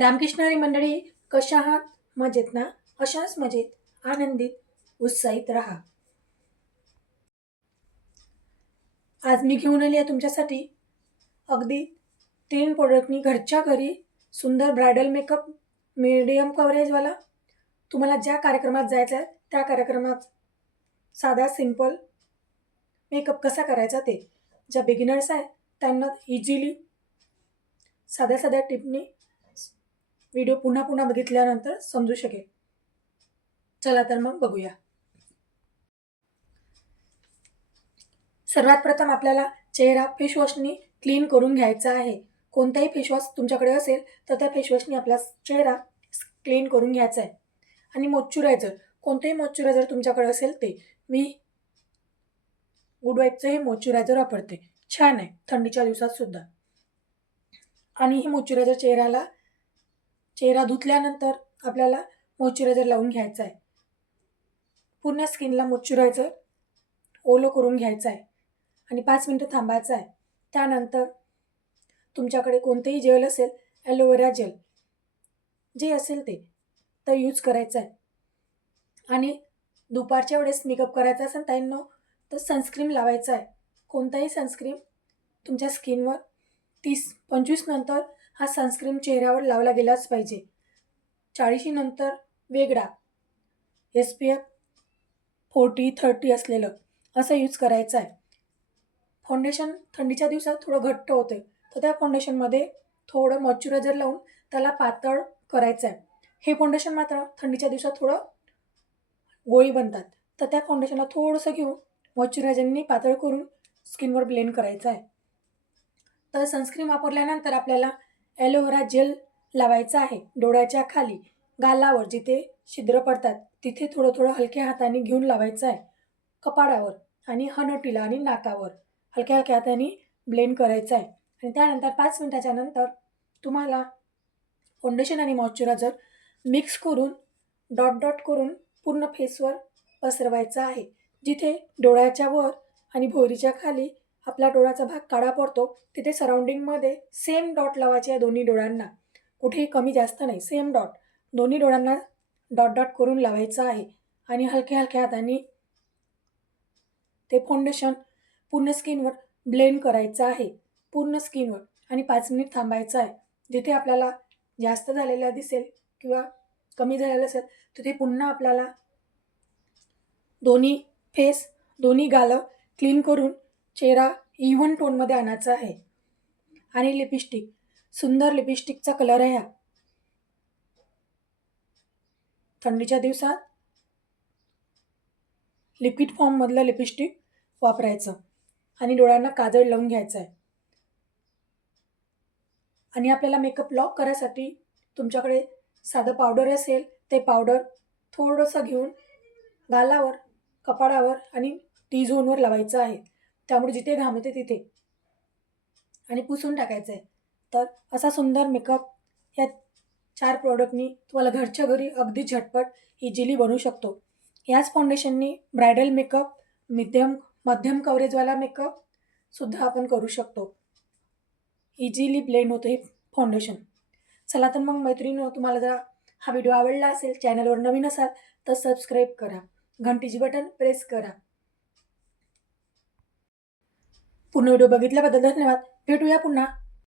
रामकृष्णारी मंडळी कशा आहात? मजेत ना? अशाच मजेत आनंदित उत्साहित राहा. आज मी घेऊन आली आहे तुमच्यासाठी अगदी तीन प्रोडक्टनी घरच्या घरी सुंदर ब्रायडल मेकअप मीडियम कव्हरेजवाला तुम्हाला ज्या कार्यक्रमात जायचं आहे त्या कार्यक्रमात साधा सिंपल मेकअप कसा करायचा ते. ज्या बिगिनर्स आहे त्यांना इझिली साध्या साध्या टिपनी व्हिडिओ पुन्हा पुन्हा बघितल्यानंतर समजू शकेल. चला तर मग बघूया. सर्वात प्रथम आपल्याला चेहरा फेसवॉशनी क्लीन करून घ्यायचा आहे. कोणताही फेसवॉश तुमच्याकडे असेल तर त्या फेसवॉशनी आपला चेहरा क्लीन करून घ्यायचा आहे. आणि मॉइश्चरायझर कोणतंही मॉइश्चरायझर तुमच्याकडे असेल ते मी गुड वाईफचं हे मॉइश्चरायझर वापरते. छान आहे थंडीच्या दिवसात सुद्धा. आणि हे मॉइश्चरायझर चेहऱ्याला चेहरा धुतल्यानंतर आपल्याला मॉइश्चरायझर लावून घ्यायचा आहे. पूर्ण स्किनला मॉइश्चरायझर ओलं करून घ्यायचं आहे. आणि पाच मिनटं थांबायचं आहे. त्यानंतर तुमच्याकडे कोणतेही जेल असेल ॲलोवेरा जेल जे असेल ते तर यूज करायचं आहे. आणि दुपारच्या वेळेस मेकअप करायचा असेल त्यांना तर सनस्क्रीम लावायचा आहे. कोणताही सनस्क्रीम तुमच्या स्किनवर तीस पंचवीस नंतर हा सनस्क्रीन चेहऱ्यावर लावला गेलाच पाहिजे. चाळीशी नंतर वेगळा. S P F forty thirty असलेलं. असं यूज करायचं आहे फाउंडेशन थंडीच्या दिवसात थोडं घट्ट होते तर त्या फाउंडेशनमध्ये थोडं मॉइश्चरायझर लावून त्याला पातळ करायचं आहे हे फाउंडेशन मात्र थंडीच्या दिवसात थोडं गोळी बनतात. तर त्या फाउंडेशनला थोडंसं घेऊन मॉइश्चरायझरनी पातळ करून स्किनवर ब्लेंड करायचं आहे तर सनस्क्रीन वापरल्यानंतर आपल्याला ॲलोवेरा जेल लावायचा आहे. डोळ्याच्या खाली गालावर जिथे छिद्र पडतात तिथे थोडं थोडं हलक्या हाताने घेऊन लावायचं आहे. कपाडावर आणि हनटीला आणि नाकावर हलक्या हलक्या हाताने ब्लेंड करायचं आहे. आणि त्यानंतर पाच मिनटाच्या नंतर तुम्हाला फाउंडेशन आणि मॉइश्चरायझर मिक्स करून डॉट डॉट करून पूर्ण फेसवर पसरवायचं आहे. जिथे डोळ्याच्या वर आणि भोवरीच्या खाली आपला डोळ्याचा भाग काळा पडतो तिथे सराउंडिंगमध्ये सेम डॉट लावायचे आहे दोन्ही डोळ्यांना. कुठेही कमी जास्त नाही सेम डॉट दोन्ही डोळ्यांना डॉट डॉट करून लावायचं आहे. आणि हलक्या हलक्या हाताने ते फाउंडेशन पूर्ण स्किनवर ब्लेंड करायचं आहे. पूर्ण स्किनवर आणि पाच मिनिट थांबायचं आहे. जिथे आपल्याला जास्त झालेलं दिसेल किंवा कमी झालेलं असेल तिथे पुन्हा आपल्याला दोन्ही फेस दोन्ही गालं क्लीन करून चेहरा इव्हन टोनमध्ये आणायचा आहे. आणि लिपस्टिक सुंदर लिपस्टिकचा कलर आहे हा. थंडीच्या दिवसात लिक्विड फॉर्ममधलं लिपस्टिक वापरायचं. आणि डोळ्यांना काजळ लावून घ्यायचं आहे. आणि आपल्याला मेकअप लॉक करायसाठी तुमच्याकडे साधं पावडर असेल ते पावडर थोडंसं घेऊन गालावर कपाळावर आणि टी झोनवर लावायचं आहे. त्यामुळे जिथे घाम येते तिथे. आणि पुसून टाकायचं आहे तर असा सुंदर मेकअप या चार प्रोडक्टनी तुम्हाला घरच्या घरी अगदी झटपट इझिली बनवू शकतो. याच फाउंडेशननी ब्रायडल मेकअप मिध्यम मध्यम कवरेजवाला मेकअपसुद्धा आपण करू शकतो. इझिली ब्लेंड होतं हे फाउंडेशन चला तर मग मैत्रिणी तुम्हाला जर हा व्हिडिओ आवडला असेल चॅनलवर नवीन असाल तर सबस्क्राईब करा. घंटीची बटन प्रेस करा. पूर्ण व्हिडिओ बघितल्याबद्दल धन्यवाद. भेटूया पुन्हा.